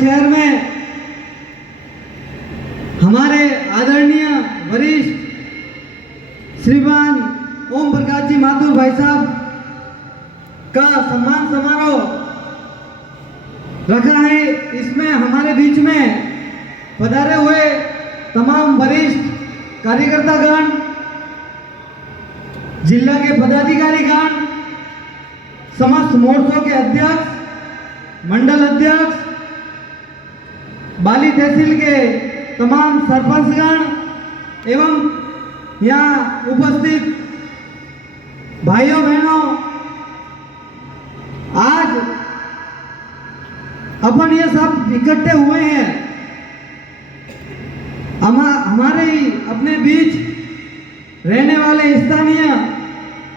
शहर में हमारे आदरणीय वरिष्ठ श्रीमान ओम प्रकाश जी माथुर भाई साहब का सम्मान समारोह रखा है। इसमें हमारे बीच में पधारे हुए तमाम वरिष्ठ कार्यकर्तागण, जिला के पदाधिकारीगण, समस्त मोर्चों के अध्यक्ष, मंडल अध्यक्ष, बाली तहसील के तमाम सरपंचगण एवं यहाँ उपस्थित भाइयों बहनों, आज अपन ये सब इकट्ठे हुए हैं। हमारे ही अपने बीच रहने वाले स्थानीय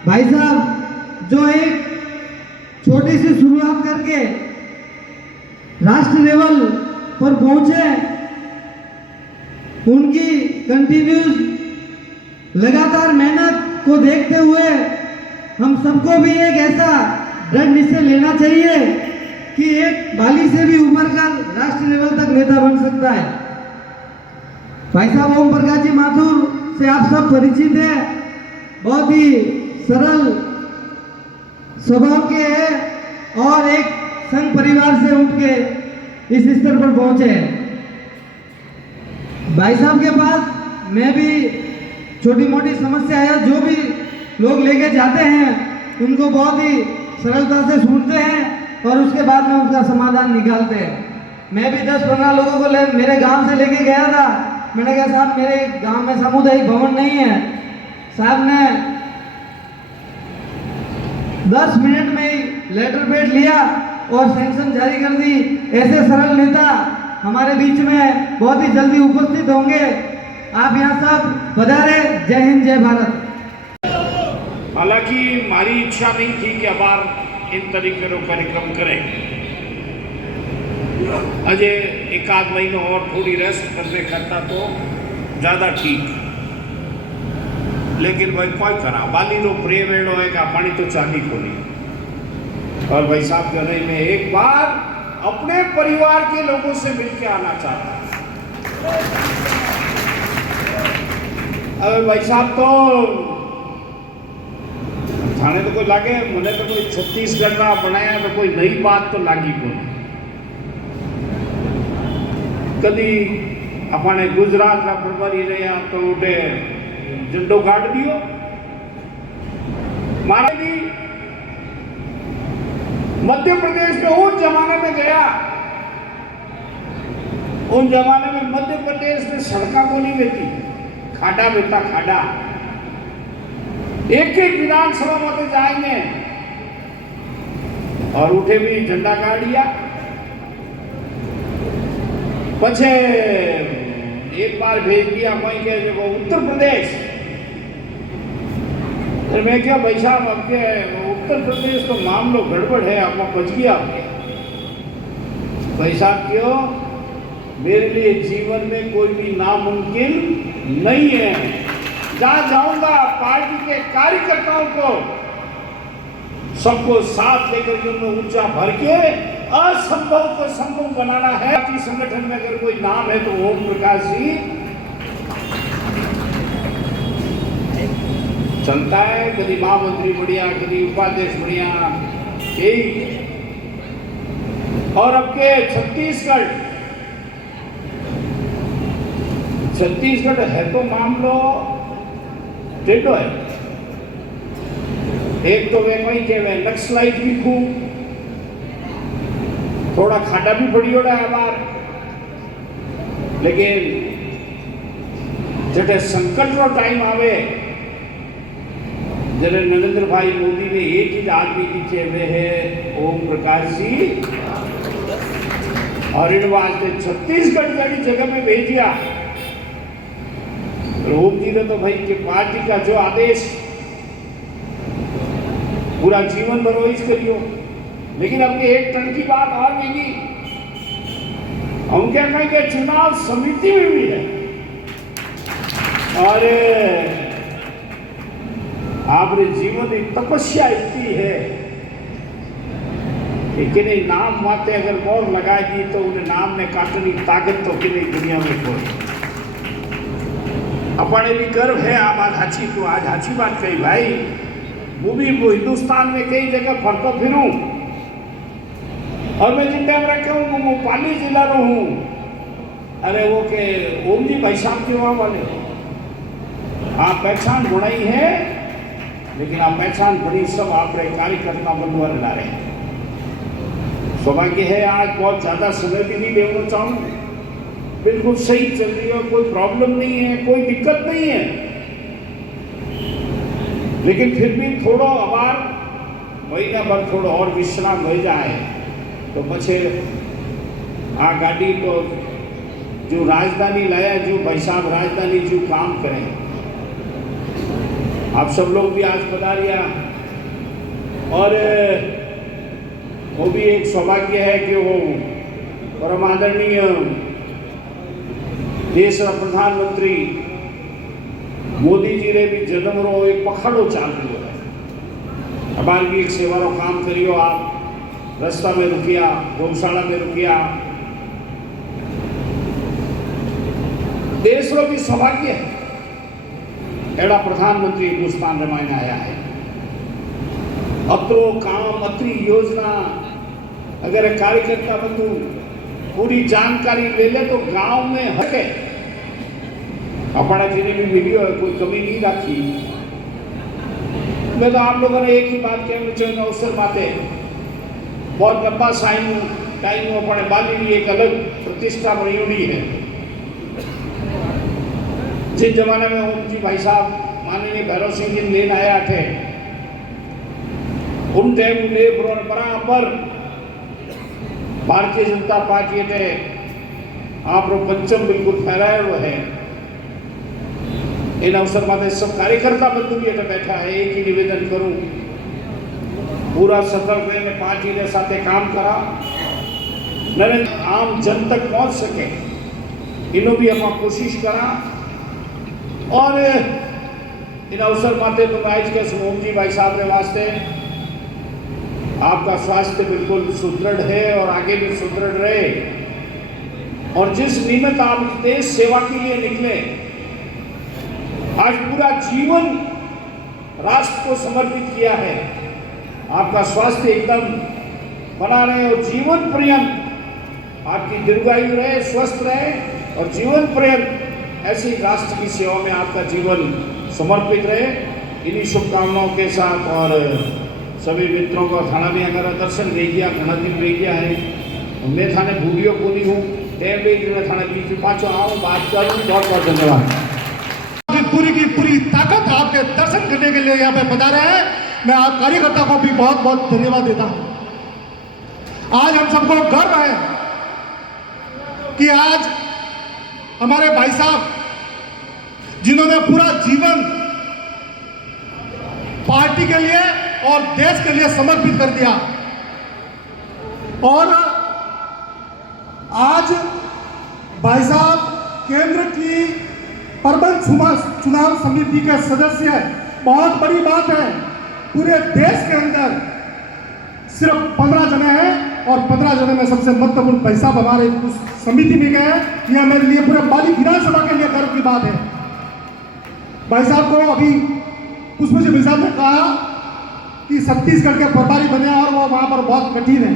भाई साहब जो एक छोटी सी शुरुआत करके राष्ट्र लेवल पर पहुंचे, उनकी कंटिन्यूस लगातार मेहनत को देखते हुए हम सबको भी एक ऐसा दृढ़ निश्चय लेना चाहिए कि एक बाली से भी उभर कर राष्ट्र लेवल तक नेता बन सकता है। भाई साहब ओम प्रकाश जी माथुर से आप सब परिचित हैं, बहुत ही सरल स्वभाव के हैं और एक संघ परिवार से उठ के इस स्तर पर पहुंचे हैं। भाई साहब के पास मैं भी छोटी मोटी समस्या है जो भी लोग लेके जाते हैं उनको बहुत ही सरलता से सुनते हैं और उसके बाद में उसका समाधान निकालते हैं। मैं भी 10-15 लोगों को मेरे गांव से लेके गया था। मैंने कहा साहब मेरे गांव में सामुदायिक भवन नहीं है। साहब ने 10 मिनट में ही लेटर पैड लिया और सैंक्शन जारी कर दी। ऐसे सरल नेता हमारे बीच में बहुत ही जल्दी उपस्थित होंगे। आप यहाँ सब पधारे। जय हिंद, जय भारत। हालांकि मारी इच्छा नहीं थी कि अबार इन तरीके नो कार्यक्रम करें। अजय एक आध महीनों और थोड़ी रेस्ट करने करता तो ज़्यादा ठीक, लेकिन भाई कोई करा बाली नो प्रेम एड़ो है का पानी तो चांदी को नहीं। और भाई साहब कह रहे मैं एक बार अपने परिवार के लोगों से मिलकर आना चाहता हूं। अरे भाई साहब तो थाने तो कोई लागे मैंने तो कोई छत्तीसगढ़ का बनाया तो कोई नई बात तो लागी कोई। कभी अपने गुजरात का प्रभारी रहा तो उठे झंडो गाड़ दियो। महाराज जी मध्य प्रदेश में उस जमाने में गया, उन जमाने में मध्य प्रदेश में सड़का को नहीं बेती, खाड़ा बेटा खाड़ा। एक एक विधानसभा में जाएंगे और उठे भी झंडा गाड़ दिया। पछे एक बार भेज दिया वहीं के वो उत्तर प्रदेश। तो मैं क्या भाई साहब आपके उत्तर प्रदेश तो मामलो गड़बड़ है, आपको बच गया। भाई साहब क्यों? मेरे लिए जीवन में कोई भी नामुमकिन नहीं है। जहां जाऊंगा पार्टी के कार्यकर्ताओं को सबको साथ लेकर उनको ऊंचा भर के असंभव को संभव बनाना है। पार्टी संगठन में अगर कोई नाम है तो ओम प्रकाश जी चलता है। कभी महामंत्री बढ़िया, कभी उपाध्यक्ष बढ़िया, यही। और अब के छत्तीसगढ़ है तो मामलो टेढ़ो है। एक तो वे वही के वे नक्सलाइट भी खूब थोड़ा खाटा भी पड़ी होड़ा है बार, लेकिन जटे संकट रो टाइम आवे जरे नरेंद्र भाई मोदी ने एक ही आदमी पीछे वे है ओम प्रकाश जी। और इन वास्ते छत्तीसगढ़ जड़ी जगह में भेजिया। ओम जी ने तो भाई के पार्टी का जो आदेश पूरा जीवन भर वही करियो। लेकिन अब एक टन की बात और नहीं, हम क्या कहें कि चुनाव समिति में भी है। और आपने जीवन की तपस्या इतनी है लेकिन नाम माते अगर मोर लगा दी तो उन्हें नाम ने काटनी ताकत तो कि नहीं दुनिया में कोई अपने भी गर्व है। आ बात हाची तो आज हाची बात कही भाई, वो भी वो हिंदुस्तान में कई जगह फरता फिरूं और मैं जिन टाइम रखे हूँ वो पाली जिला रो हूँ। अरे वो के ओम जी भाई साहब के वहाँ वाले आप पहचान बुनाई है, लेकिन आप पहचान बड़ी सब आप कार्यकर्ता बनवा ला रहे हैं। सौभाग्य है आज बहुत ज़्यादा समय भी नहीं देना चाहूँ, बिल्कुल सही चल रही है, कोई प्रॉब्लम नहीं है, कोई दिक्कत नहीं है। लेकिन फिर भी थोड़ा अबार महीना भर थोड़ा और विश्राम हो जाए तो पछे आ गाड़ी तो जो राजधानी लाया, जो भाई साहब राजधानी जो काम करें, आप सब लोग भी आज पधारिया और वो भी एक सौभाग्य है कि वो परम आदरणीय देश का प्रधानमंत्री मोदी जी ने भी जन्म रो एक पखड़ो चाल रही है। अबार भी एक सेवा रो काम करियो, आप रास्ता में रुकिया, गौशाला में रुकिया, देश रो भी सौभाग्य है एड़ा प्रधानमंत्री हिंदुस्तान रमायण आया है। अतरो काम अतरी योजना अगर कार्यकर्ता बंधु पूरी जानकारी ले ले तो गांव में हके अपना जिन्हें भी वीडियो है कोई कमी नहीं रखी। मैं तो आप लोगों ने एक ही बात कहना चाहिए अवसर बातें बहुत लंबा टाइम अपने बाली की एक अलग प्रतिष्ठा बनी हुई है। जिस जमाने में ओम जी भाई साहब माननीय भैरव सिंह जी लेन आया थे, उन टाइम ले बराबर भारतीय जनता पार्टी ने आप पंचम बिल्कुल फहराया हुआ है। इन अवसर पर सब कार्यकर्ता बंधु भी बैठा है, एक ही निवेदन करूं पूरा सतर्क रहने पार्टी ने साथे काम करा नरेंद्र आम जन तक पहुंच सके, इनो भी हम कोशिश करा। और इन अवसर माते तो आज के ओम जी भाई साहब ने वास्ते आपका स्वास्थ्य बिल्कुल सुदृढ़ है और आगे भी सुदृढ़ रहे, और जिस निमित्त आप देश सेवा के लिए निकले, आज पूरा जीवन राष्ट्र को समर्पित किया है। आपका स्वास्थ्य एकदम बना रहे और जीवन पर्यंत आपकी दीर्घायु रहे, स्वस्थ रहे और जीवन पर्यंत ऐसी राष्ट्र की सेवा में आपका जीवन समर्पित रहे। इन्हीं शुभकामनाओं के साथ और सभी मित्रों को थाना भी हमारा दर्शन रह गया, घना दिन रह गया है। मैं थाने भूलियो बोली हूँ टाइम भी थाने बीच पाँचों आऊँ बात करूँ। बहुत बहुत धन्यवाद। पूरी की पूरी ताकत आपके दर्शन करने के लिए यहाँ पे बता रहे हैं। मैं आप कार्यकर्ता को भी बहुत बहुत धन्यवाद देता हूँ। आज हम सबको गर्व है कि आज हमारे भाई साहब जिन्होंने पूरा जीवन पार्टी के लिए और देश के लिए समर्पित कर दिया, और आज भाई साहब केंद्र की प्रबंध चुनाव समिति के सदस्य है। बहुत बड़ी बात है, पूरे देश के अंदर सिर्फ 15 जने हैं और 15 जने में सबसे महत्वपूर्ण भाई साहब हमारे उस समिति में गए हैं। यह मेरे लिए पूरे बाली विधानसभा के लिए गर्व की बात है। भाई साहब को अभी पुष्पजी भाई साहब ने कहा कि छत्तीसगढ़ के प्रभारी बने और वो वहाँ पर बहुत कठिन है,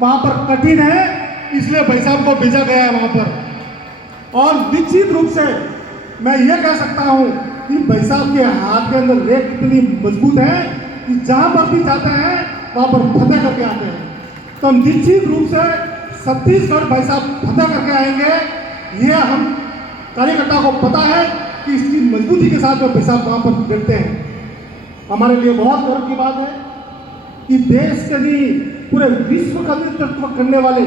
वहाँ पर कठिन है, इसलिए भाई साहब को भेजा गया है वहाँ पर। और निश्चित रूप से मैं ये कह सकता हूँ कि भाई साहब के हाथ के अंदर रेख इतनी मजबूत है कि जहाँ पर भी जाते हैं वहाँ पर फतेह करके आते हैं। तो निश्चित रूप से छत्तीसगढ़ भाई साहब फतेह करके आएंगे, ये हम कार्यकर्ता को पता है कि इसकी मजबूती के साथ में भाई साहब वहाँ पर बैठते हैं। हमारे लिए बहुत गर्व की बात है कि देश के लिए पूरे विश्व का नेतृत्व करने वाले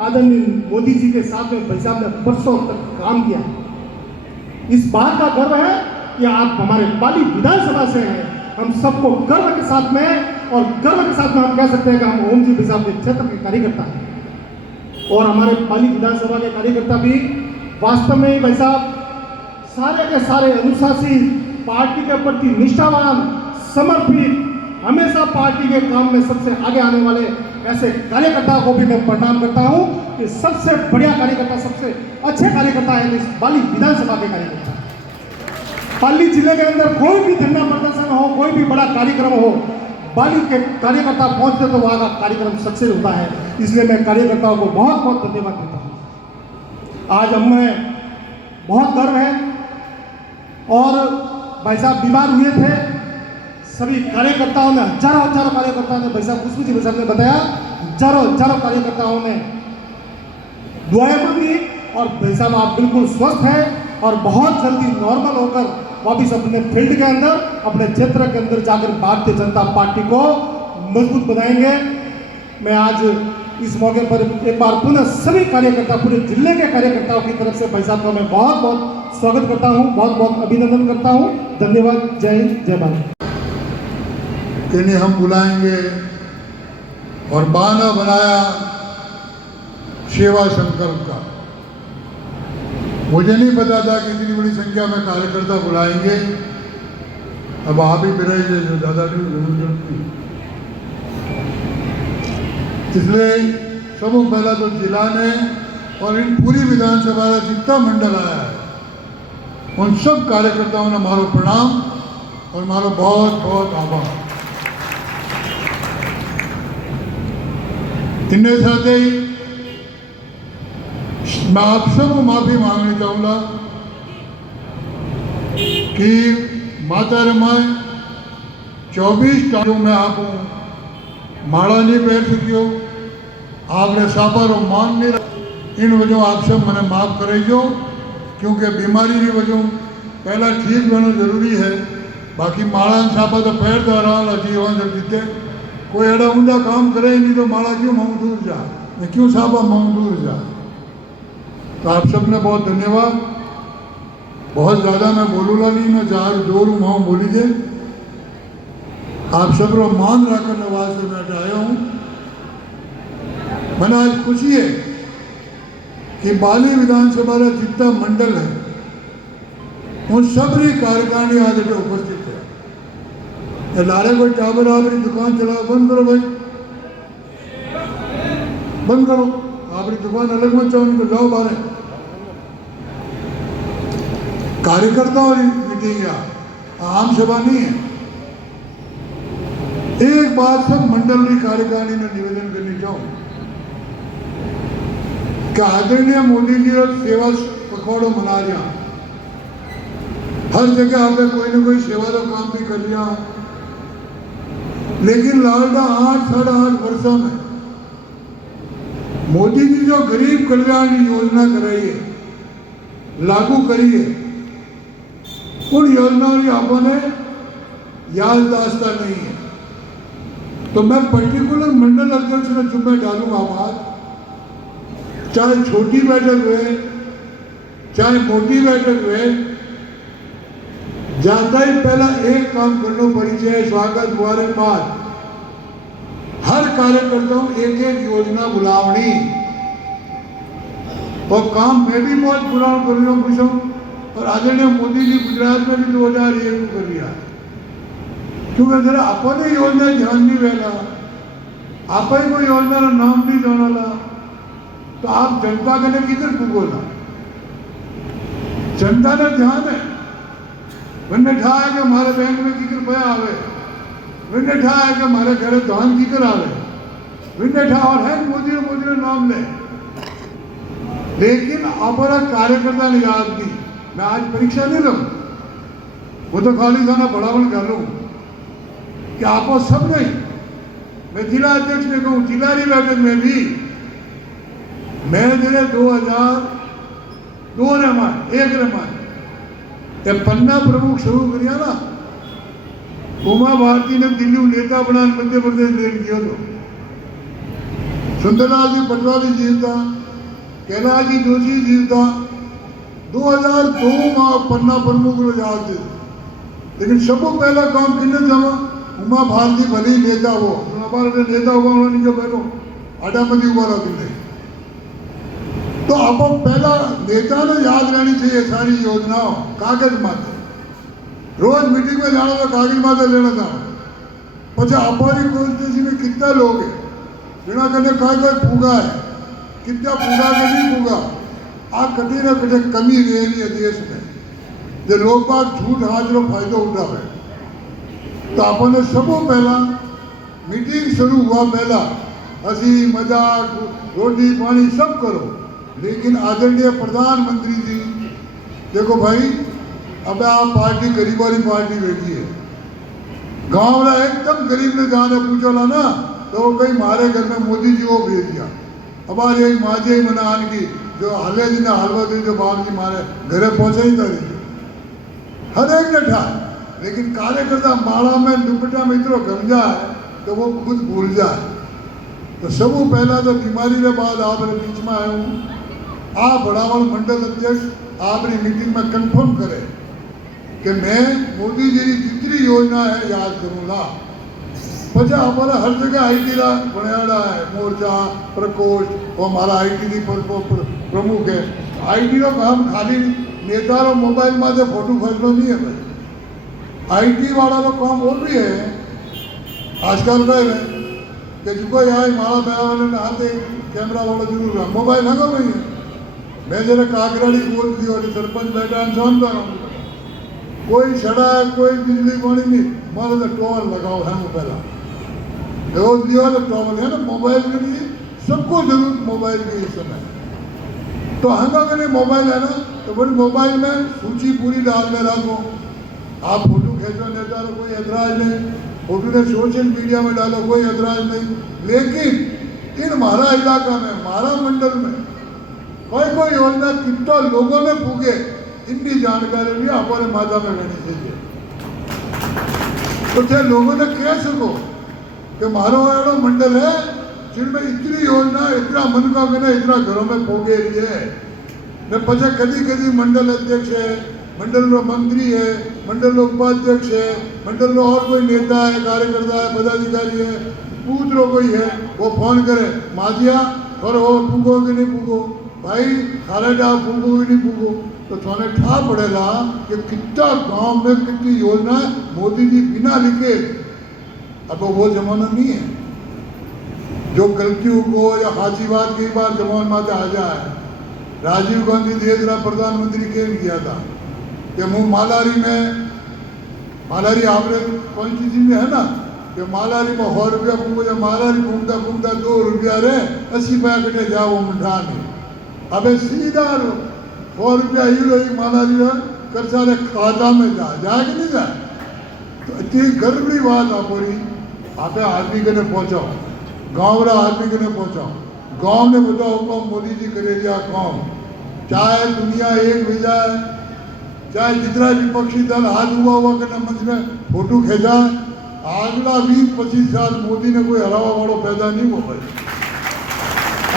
आदरणीय मोदी जी के साथ में भाई साहब ने वर्षों तक काम किया। इस बात का गर्व है कि आप हमारे पाली विधानसभा से हैं। हम सबको गर्व के साथ में और गर्व के साथ में हम कह सकते हैं कि हम ओम जी भाई साहब के क्षेत्र के कार्यकर्ता हैं, और हमारे पाली विधानसभा के कार्यकर्ता भी वास्तव में भाई साहब सारे के सारे अनुशासित, पार्टी के प्रति निष्ठावान, समर्पित, हमेशा पार्टी के काम में सबसे आगे आने वाले ऐसे कार्यकर्ता को भी मैं प्रणाम करता हूं कि सबसे बढ़िया कार्यकर्ता, सबसे अच्छे कार्यकर्ता है इस बाली विधानसभा के कार्यकर्ता। पाली जिले के अंदर कोई भी धरना प्रदर्शन हो, कोई भी बड़ा कार्यक्रम हो, बाली के कार्यकर्ता पहुंचते तो वहां का कार्यक्रम सक्सेस होता है। इसलिए मैं कार्यकर्ताओं को बहुत बहुत धन्यवाद देता हूं। आज हमें बहुत गर्व है और भाई साहब बीमार हुए थे, सभी कार्यकर्ताओं ने, हजारों कार्यकर्ताओं ने, भाई साहब खुशबू जी भाई साहब ने बताया, हजारों कार्यकर्ताओं ने दुआएं मांगी और भाई साहब आप बिल्कुल स्वस्थ हैं और बहुत जल्दी नॉर्मल होकर वापिस अपने फील्ड के अंदर, अपने क्षेत्र के अंदर जाकर भारतीय जनता पार्टी को मजबूत बनाएंगे। मैं आज इस मौके पर एक बार पुनः सभी कार्यकर्ता, पूरे जिले के कार्यकर्ताओं की तरफ से भाई साहब का मैं बहुत बहुत स्वागत करता हूं, बहुत बहुत अभिनंदन करता हूं। धन्यवाद। जय हिंद, जय भारत। इन्हें हम बुलाएंगे और बहाना बनाया सेवा संकल्प का। मुझे नहीं पता था कि इतनी बड़ी संख्या में कार्यकर्ता बुलाएंगे। अब आप ही मेरे जो ज़्यादा नहीं, इसलिए सबसे पहला तो जिला ने और इन पूरी विधानसभा का जितना मंडल आया है उन सब कार्यकर्ताओं ने मारो प्रणाम और मारो बहुत बहुत आभार। इनके साथ ही मैं आप सबको माफी मांगनी चाहूँगा कि माता रमाए 24 तारीख में आप माड़ा नहीं बैठ सकी हो, आपने सापर और मान नहीं रखा। इन वजह आप सब मैंने माफ़ करेजो, क्योंकि बीमारी की वजह पहला ठीक होना जरूरी है। बाकी माड़ा सापा तो पैर तो आराम जीवन जब जीते कोई एड़ा ऊंधा काम करे नहीं तो माड़ा क्यों मांग दूर जा, क्यों सापा मांग दूर जा। तो आप सब ने बहुत धन्यवाद। बहुत ज़्यादा मैं बोलूँगा नहीं, मैं जार जोर वहाँ बोली जे आप सब रो मान रखकर नवाज से मैं आया हूँ। मैंने आज खुशी है कि बाली विधानसभा का जितना मंडल है उन सबरी कार्यकारिणी आज उपस्थित है। लारे कोई टावर आपकी दुकान चलाओ, बंद करो भाई, बंद करो। आपकी दुकान अलग मत जाओ, नहीं तो जाओ बाहर। कार्यकर्ताओं की मीटिंग है, आम सभा नहीं है। एक बात सब मंडल की कार्यकारिणी में निवेदन करनी चाहूँ कि आदरणीय मोदी जी और सेवा पखवाड़ो मना रहा, हर जगह आपने कोई ना कोई सेवा का काम भी कर लिया, लेकिन लालडा 8-8.5 वर्षों में मोदी जी जो गरीब कल्याण योजना कराई है, लागू करी है, उन योजनाओं की आपने याददाश्ता नहीं है। तो मैं पर्टिकुलर मंडल अध्यक्ष ने जुम्मे डालूंगा बात, चाहे छोटी बैठक हुए चाहे मोटी बैठक हुए, जाता ही पहला एक काम करना परिचय, स्वागत, मुबारकबाद। हर कार्यकर्ताओं एक योजना बुलावनी और काम मैं भी बहुत बुरा कर रहा हूँ पूछूं। और आदरणीय मोदी जी गुजरात में भी 2001 को कर लिया, क्योंकि जरा अपने योजना ध्यान नहीं रहना, आप ही को योजना का नाम नहीं जाना, तो आप जनता के लिए किधर भूगोला। जनता ने ध्यान है, मैंने ठा है कि हमारे बैंक में किधर रुपया आवे, मैंने ठा है कि हमारे घर धान किधर आवे, मैंने ठा और है मोदी ने नाम ले, लेकिन अपना कार्यकर्ता ने याद नहीं। मैं आज परीक्षा नहीं लूँ, वो तो खाली थाना बढ़ावन कर लूँ कि आपको सब नहीं। मैं जिला अध्यक्ष ने कहूँ, जिला की बैठक में भी मैं जिले 2002 रमान 1 रमान ये पन्ना प्रमुख शुरू करिया ना, उमा भारती ने दिल्ली नेता बना मध्य प्रदेश ले गया। तो सुंदरलाल जी पटवारी जीवता, कैलाश जी जोशी जीवता, 2002 में पन्ना प्रमुख याद है। लेकिन सबको पहला काम किन्ने जमा उमा भारती भली नेता हो, हमारे नेता हुआ उन्होंने जो बहनों अडामती हुआ रहा। तो अब पहला नेता ने याद रहनी चाहिए सारी योजनाओं कागज माते। रोज मीटिंग में जाना तो कागज माते लेना था। पचा अपारी कॉन्स्टिट्यूंसी में कितना लोग है, એના કને કોઈ ફૂગા હે कितना पूरा के नहीं पूगा आ कटे न कटे कमी रहेली है देश में जो लोग बाग झूठ हाजरो फायदो उठावे तो आपने सबो पहला मीटिंग शुरू हुआ पहला हंसी मजाक रोटी पानी सब करो, लेकिन आदरणीय प्रधानमंत्री जी देखो भाई अब आप पार्टी गरीब वाली पार्टी बैठी है, गाँव वाला एकदम गरीब ने जाने पूछोला ना तो कहीं मारे घर में मोदी जी को भेज दिया। हमारे एक माजे मनान की जो हले जी ने हलवा दी जो बाप जी मारे घरे पहुंचे ही था हर एक ने ठा, लेकिन कार्यकर्ता माला में दुपट्टा में इतना गंजा है तो वो खुद भूल जाए। तो सब पहला तो बीमारी के बाद आपने बीच में आया हूँ, आप बड़ावल मंडल अध्यक्ष आपने मीटिंग में कंफर्म करे कि मैं मोदी जी की जितनी योजना है याद करूँगा। पचा हमारा हर जगह आईटी का बनाया है मोर्चा प्रकोष्ठ और हमारा आईटी प्रमुख है। आईटी का काम खाली नेता और मोबाइल में से फोटो खींचना नहीं है भाई, आईटी वाला का काम और भी है। आजकल का है कि जो कोई आए मारा मेरा वाले हाथ कैमरा वाला जरूर है, मोबाइल है नहीं है। मैं जरा काकराड़ी बोल दी और सरपंच बैठा जानता हूँ कोई सड़ा है कोई बिजली पानी नहीं, मारे तो टॉवर लगाओ है वो पहला रोज लिया तो टॉवर है ना मोबाइल के लिए, सबको जरूरत मोबाइल की इस समय। तो हम अगर मोबाइल है ना तो बड़ी मोबाइल में सूची पूरी डाल दे रखो, आप फोटो खींचो नेता तो कोई एतराज नहीं, फोटो ने सोशल मीडिया में डालो कोई एतराज नहीं, लेकिन इन हमारा इलाका में हमारा मंडल में कोई योजना कितना लोगों में पूगे इनकी जानकारी भी हमारे माता में रहनी चाहिए। तो चाहे लोगों ने कह सको कि मारो एड़ो मंडल है जिनमें इतनी योजना इतना मन का कहना इतना घरों में पोगे रही है न पचा कदी कदी मंडल अध्यक्ष है, मंडल रो मंत्री है, मंडल रो उपाध्यक्ष है, मंडल रो और कोई नेता है कार्यकर्ता है पदाधिकारी है पूछ रो कोई है वो फोन करे माजिया और वो पूगो कि नहीं पूगो भाई खारे डाल पूगो कि नहीं पूगो, तो थोड़े ठा पड़ेगा कि कितना गांव में कितनी योजना मोदी जी बिना लिखे। अब वो जमाना नहीं है जो गलतियों को या हाथी बात की बार जमान माते आ जाए। राजीव गांधी देश का प्रधानमंत्री केम किया था कि मुँह मालारी आपने कौन सी चीज में है ना कि मालारी में 100 रुपया घूमो मालारी घूमता घूमता 2 रुपया रे 80 पैसा कटे जाओ मुठा नहीं, अबे सीधा 100 रुपया ही रही मालारी कर सारे खाता में जाए कि नहीं जाए। तो इतनी गड़बड़ी बात आप बोली आप आदमी के ने पहुँचाओ, गाँव वाला आदमी के ने पहुँचाओ, गाँव ने बताओ कौन मोदी जी करे दिया कौन, चाहे दुनिया एक भेजा है चाहे जितना विपक्षी दल हाथ हुआ करना मंच में फोटो खींचा, अगला 20-25 साल मोदी ने कोई हरावा वालों पैदा नहीं हुआ भाई।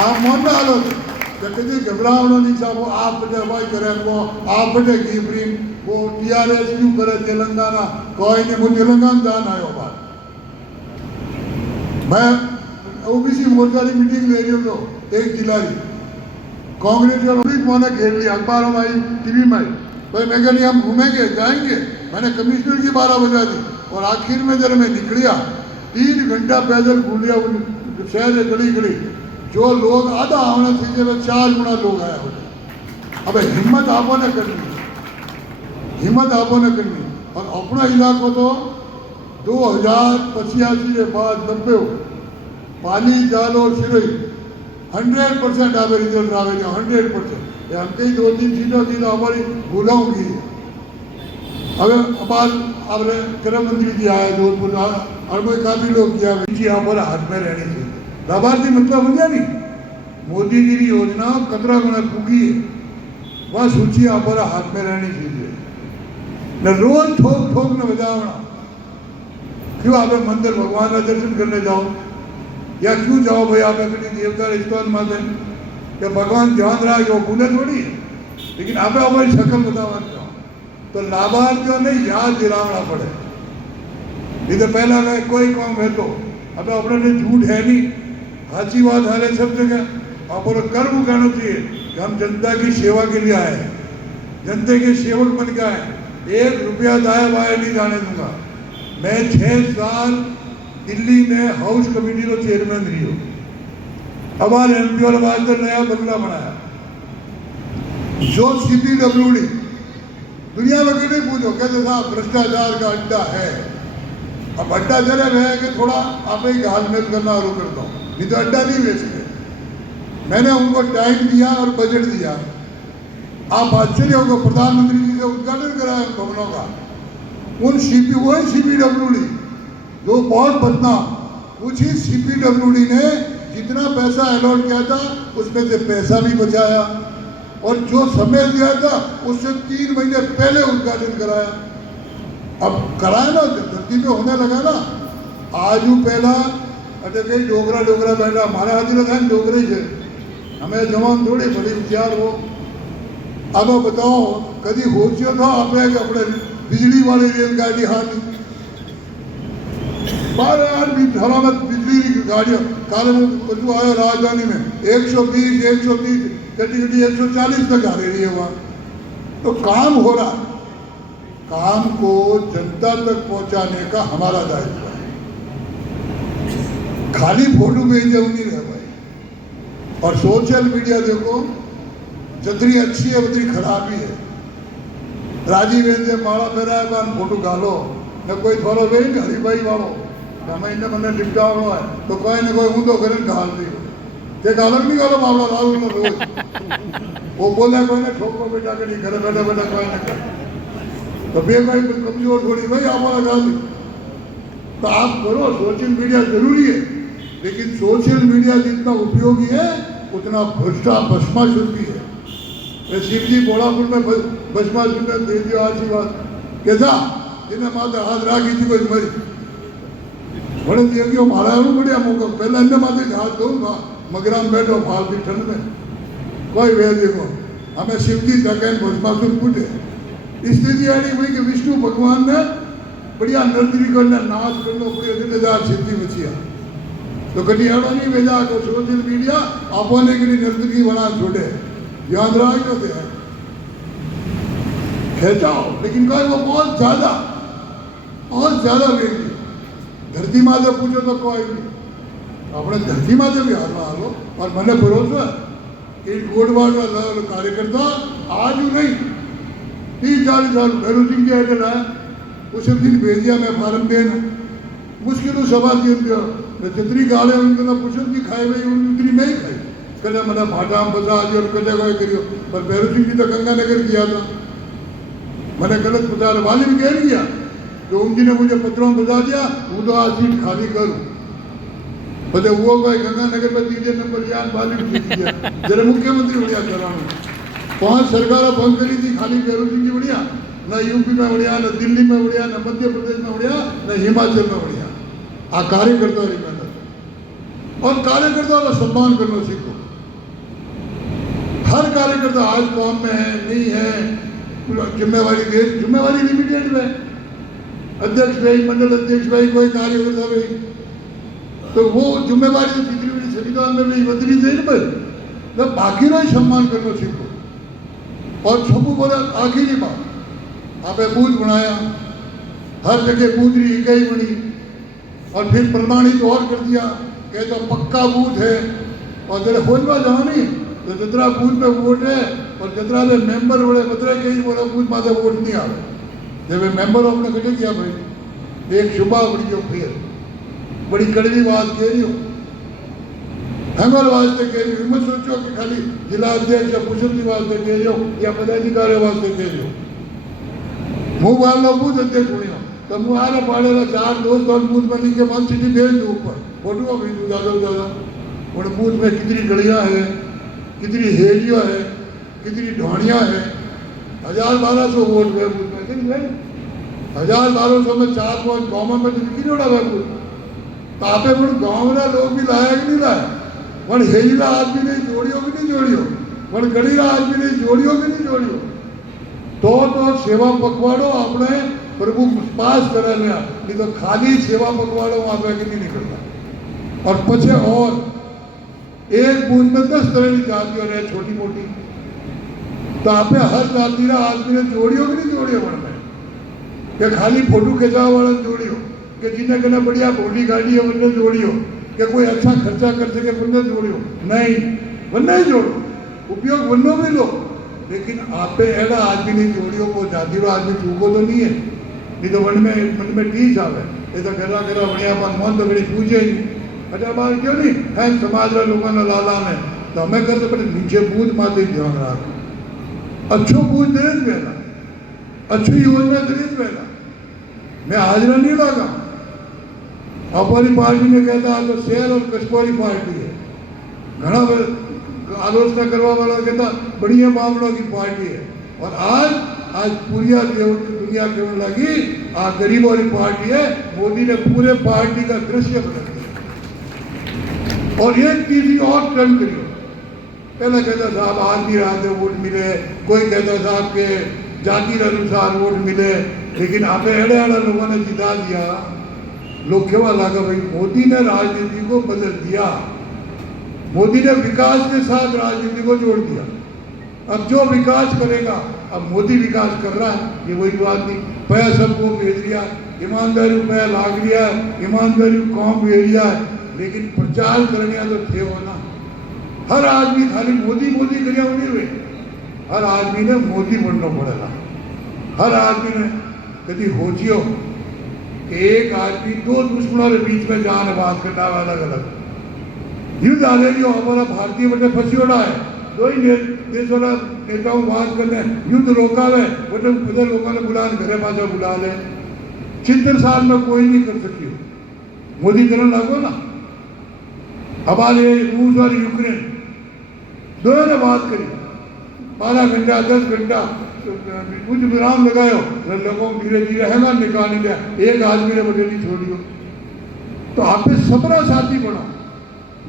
आप मन हालो कभी घबरावना नहीं साहब आप बटे भाई करें वो आप बटे गिफ्रीम वो TRS क्यों करे तेलंगाना कोई नहीं वो तेलंगाना जान आयो बात। मैं ओबीसी मोर्चा की मीटिंग ले रही हूँ तो एक जिला की कांग्रेस ने घेर लिया अखबारों में आई टीवी में आई भाई मैं कहनी हम घूमेंगे जाएंगे, मैंने कमिश्नर की 12 बजा दी और आखिर में जब मैं निकलिया 3 घंटा पैदल घूम लिया शहर गली गली जो लोग आधा आना चाहिए 4 गुना लोग आया होते। अब हिम्मत आपो ने करनी, हिम्मत आपो ने करनी और अपना इलाको तो 2085 के बाद 90 पाली जाल और सिरई 100% आप रिजल्ट आवे 100%। हम कई 2-3 सीटों की तो हमारी भूलाऊंगी। अब आपने गृह मंत्री जी आया जोधपुर और कोई काफी लोग किया जी हमारे हाथ में रहनी चाहिए। लाभार्थी मतलब समझा नहीं, मोदी जी की योजना 15 गुना पूगी है वह सूची हमारा हाथ में रहनी चाहिए न रोज ठोक ठोक न बजावना। क्यों आप मंदिर भगवान का दर्शन करने जाओ या क्यों जाओ भाई आप अपनी देवता स्थान माते क्या भगवान ध्यान रहा है भूले थोड़ी है, लेकिन आप हमारी शक्ल बतावा जाओ तो लाभार्थियों ने याद दिलाना पड़े। नहीं तो पहला अगर कोई काम है तो अब अपने लिए झूठ है नहीं, हाची बात हारे सब जगह आप कर्म करना चाहिए कि हम जनता की सेवा के लिए आए, जनता के सेवक बन के आए, 1 रुपया दाया बाया नहीं जाने दूंगा। मैं 6 साल दिल्ली में हाउस कमेटी का चेयरमैन रही हूँ, हमारे एमपी और वास्ते नया बंगला बनाया जो CPWD दुनिया में कहीं पूछो कहते साहब भ्रष्टाचार का अड्डा है। अब अड्डा जरा है कि थोड़ा आप ही हाल में करना शुरू कर दो, नहीं तो अड्डा नहीं बेचते। मैंने उनको टाइम दिया और बजट दिया। आप आश्चर्य होगा, प्रधानमंत्री जी से उद्घाटन कराया उन भवनों का। वही CPWD जो बहुत बदनाम, उसी CPWD ने जितना पैसा अलॉट किया था उसमें से पैसा भी बचाया और जो समय दिया था उससे 3 महीने पहले उद्घाटन कराया। अब कराया ना, धरती पे होने लगा ना। आज पहला अटे कई डोगरा बैठा, हमारे हाथी था डोगरे से, हमें जवान थोड़ी बड़ी विचार हो। अब बताओ कभी होशियो था आप अपने बिजली वाली रेलगाड़ी हाथी 12 आदमी धरा में बिजली की गाड़ियों काले में जो आया राजधानी में 120 कटी 140 तक आ रही है वहाँ। तो काम हो रहा, काम को जनता तक पहुंचाने का हमारा दायित्व है। खाली फोटो भेजे नहीं रह भाई। और सोशल मीडिया देखो, जितनी अच्छी है उतनी खराब ही है। राजीव ने माड़ा पहरा फोटो गालो न कोई थोड़ो भाई ने हरिभाई वालों हमें इन्हें मैंने निपटावनो है तो कोई न कोई ऊँधो करे गाल दी ते गालक नहीं गालो मामला राहुल ने रोज वो बोले कोई ने ठोको बेटा के नहीं घर बैठा बैठा कोई न कर तो बे भाई कमजोर थोड़ी भाई आप गाल दी। तो आप करो, सोशल मीडिया जरूरी है, लेकिन सोशल मीडिया जितना उपयोगी है उतना भस्मासुर भी है। शिव जी बोड़ापुर में भस्मासुर ने दे दिया आशीर्वाद कैसा जिन्हें माता हाथ राखी थी कोई मरी बड़े दिया कि हमारा बढ़िया मौका पहले अन्य माते हाथ दूंगा मगराम बैठो फालतू ठंड में कोई वे देखो हमें शिव जी तकैन भस्मासुर पूछे स्थिति आई हुई कि विष्णु भगवान ने बढ़िया नर्तरी करना नाच करना बढ़िया दिलेदार सिद्धि बचिया तो कभी एड़ो नहीं भेजा को सोशल मीडिया अपने के लिए नर्तकी बना छोड़े याद रहा होते हैं खेचाओ, लेकिन कोई वो बहुत ज्यादा लेगी धरती माँ से पूछो तो कोई नहीं अपने धरती माँ से भी हालो और मैंने भरोसा कि गोडवाड़ कार्यकर्ता आज नहीं 30-40 साल भैरू सिंह जी आइटल है उस दिन भेजिया मैं फार्म देना मुश्किल सभा दी जितनी गाले उनके पुष्प की खाए हुई उतनी मैं ही खाई कदे मैंने भाटा बसा आज और कदे कोई करियो पर भैरू सिंह जी तो गंगानगर किया था मैंने गलत प्रचार वाली भी कह दिया तो उन जी ने मुझे पत्रों में बता दिया वो तो आज सीट खाली करूँ पता वो भाई गंगानगर में 3 नंबर यान वाली भी दिया जरा मुख्यमंत्री बढ़िया कराना 5 सरकारें बंद करी थी खाली भैरू सिंह जी बढ़िया न यूपी में बढ़िया न दिल्ली में बढ़िया न मध्य प्रदेश में बढ़िया न हिमाचल में बढ़िया। आ कार्यकर्ता की मेहनत और कार्यकर्ता का सम्मान करना सीखो। हर कार्यकर्ता आज काम में है नहीं है जिम्मेवारी देश जिम्मेवारी लिमिटेड में अध्यक्ष भाई मंडल अध्यक्ष भाई कोई कार्यकर्ता भाई तो वो जिम्मेवारी तो जितनी संविधान में भी बदली दे भाई बाकी ना सम्मान करना सीखो। और सबको बोला आखिरी बात आपने बूथ बनाया हर जगह बूथ रही इकाई बनी और फिर प्रमाणित और कर दिया कि तो पक्का बूथ है और जरा खोजवा जाओ नहीं तो जितना बूथ में वोट है और जितना में मेंबर बड़े बतरे कहीं बोला बूथ माते वोट नहीं आ रहे जब मेंबर आपने कटे किया भाई एक शुभा बड़ी जो फिर बड़ी कड़वी बात कह रही हो हंगल वास्ते कह रही हो मत सोचो कि खाली जिला अध्यक्ष या पुष्प वास्ते कह रही हो या पदाधिकारी वास्ते कह रही हो मुँह वाला बूथ अध्यक्ष हुई हो तो मुँह आ रहा पाड़ेगा 4 दोस्त और बूथ बनी के मन सिटी भेज दो ऊपर फोटो भेज दो ज़्यादा और बूथ में कितनी गड़ियाँ है कितनी हेलियाँ है कितनी ढाणियाँ है 1000-1200 वोट हुए बूथ में कितनी भाई 1000-1200 में 4-5 गाँव में तो कितनी उड़ा हुआ बूथ तो आपे पर गाँव में लोग भी लाया कि नहीं लाया वन हेलीला आदमी नहीं जोड़ियो कि नहीं जोड़ियो वन गड़ीला आदमी नहीं जोड़ियो कि नहीं जोड़ियो तो सेवा पखवाड़ो अपने प्रभु पास करा लिया नहीं तो खाली सेवा पखवाड़ो वहाँ पे नहीं निकलता। और पछे और एक बूथ में 10 तरह की जातियों रहे छोटी मोटी तो आपने हर जाति आदमी ने जोड़ियो कि नहीं जोड़ियो वन में कि खाली फोटो खिंचाव वाला जोड़ियो कि जिन्हें कहना बढ़िया घोड़ी गाड़ी है उन्हें जोड़ियो कि कोई अच्छा खर्चा कर सके बंदे जोड़ियो नहीं बंदे ही जोड़ो उपयोग बनो भी लो लेकिन आप पे एड़ा आदमी नहीं जोड़ियो को जाती रो आदमी चूको तो नहीं है नहीं तो मन में ठीक आवे ये तो करा बढ़िया पर मन तो बड़ी पूछे ही अच्छा बात क्यों नहीं है समाज रा लोगों ने लाला ने तो हमें करते पड़े नीचे बूझ माते ध्यान रख अच्छो बूझ दे वेला अच्छी योजना दे वेला मैं हाजिरा नहीं लगा हमारी पार्टी ने कहता तो शेर और कश्मीरी पार्टी है घना आलोचना करवा वाला कहता बढ़िया मामलों की पार्टी है और आज पूरी दुनिया कहने लगी आ गरीबों वाली पार्टी है मोदी ने पूरे पार्टी का दृश्य बदल दिया और एक चीज और ट्रेंड करी पहले कहता साहब आदमी रात वोट मिले कोई कहता साहब के जाति के अनुसार वोट मिले लेकिन आप एड़े एड़ा लोगों ने जिता दिया लोग केवा लगा भाई मोदी ने राजनीति को बदल दिया मोदी ने विकास के साथ राजनीति को जोड़ दिया अब जो विकास करेगा अब मोदी विकास कर रहा है ये वही बात नहीं पैसा सबको भेज दिया ईमानदारी पैसा लाग लिया ईमानदारी काम भेज दिया लेकिन प्रचार करने तो थे होना हर आदमी खाली मोदी मोदी करिया नहीं हुए हर आदमी ने मोदी बनना पड़ेगा हर आदमी ने कभी होचियो कि एक आदमी दो दुश्मनों के बीच में जान बात करना अलग अलग युद्ध आने जो हमारा भारतीय बटे फंसियोड़ा है दो ही देशों नेताओं बात करने युद्ध रोका है बटे उधर लोगों ने बुला घरे पासा बुला ले 70 साल में कोई नहीं कर सकी मोदी करने लगो ना हमारे रूस और यूक्रेन दोनों ने बात करी 12 घंटा 10 घंटा कुछ विराम लगायो लोगों धीरे धीरे हैंगा निकाल लिया एक आदमी ने बटेली छोड़ियो तो आप सबरा साथी बनो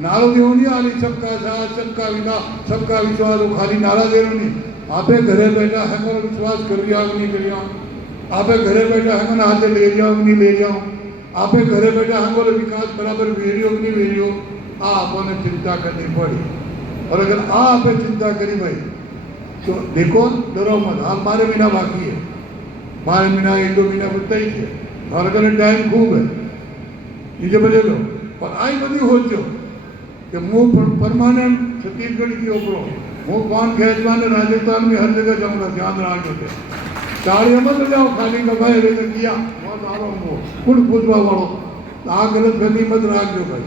नारो देव नहीं आनी सबका साथ सबका विकास सबका विश्वास वो खाली नारा दे रहे नहीं आप घरे बैठा है विश्वास कर लिया नहीं कर लिया आप घरे बैठा है हाथ ले जाओ नहीं ले जाओ आप घरे बैठा है विकास बराबर वेरियो नहीं वेरियो आपने चिंता करनी पड़ी और अगर आप चिंता करी भाई तो देखो डरो मत आप 12 महीना बाकी है 12 महीना 1-2 महीना बचता ही है और अगर टाइम खूब है नीचे बजे लो और आई बदी हो जो कि मुँह परमानेंट छत्तीसगढ़ की ओपरो मुँह कौन खेजवान राजस्थान में हर जगह जाऊँगा ध्यान रख होते ताड़ियाँ मत जाओ खाली का भाई तो किया बहुत आ रहा हूँ कुछ पूछवा वालों आ गलत फहमी मत राख दो भाई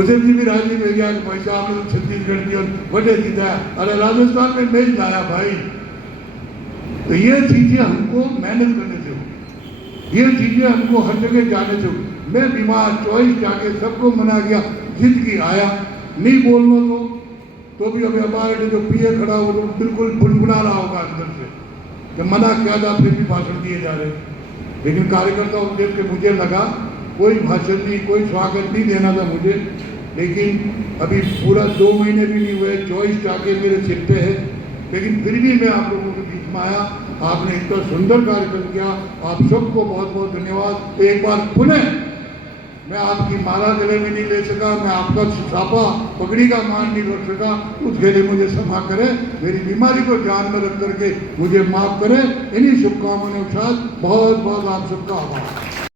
उसे भी राजी में गया भाई साहब ने छत्तीसगढ़ की और बड़े जीता अरे राजस्थान में नहीं जाया भाई तो ये चीजें हमको मेहनत करने से ये चीजें हमको हर जगह जाने से मैं बीमार चॉइस जाके सबको मना गया जिद की आया नहीं बोलना तो भी अभी हमारे जो पीए खड़ा हो तो बिल्कुल बुनबुना रहा होगा अंदर से कि मना किया था फिर भी भाषण दिए जा रहे लेकिन कार्यकर्ताओं को देख के मुझे लगा कोई भाषण नहीं कोई स्वागत नहीं देना था मुझे लेकिन अभी पूरा 2 महीने भी नहीं हुए 24 टाके मेरे सिर पे है लेकिन फिर भी मैं आप लोगों के बीच में आया आपने इतना सुंदर कार्यक्रम किया आप सबको बहुत बहुत धन्यवाद एक बार पुनः मैं आपकी माला गले में नहीं ले सका मैं आपका छापा पगड़ी का मान नहीं कर सका उसके लिए मुझे क्षमा करें मेरी बीमारी को ध्यान में रख करके मुझे माफ करें इन्हीं शुभकामनाओं के साथ बहुत बहुत आप सबका आभार।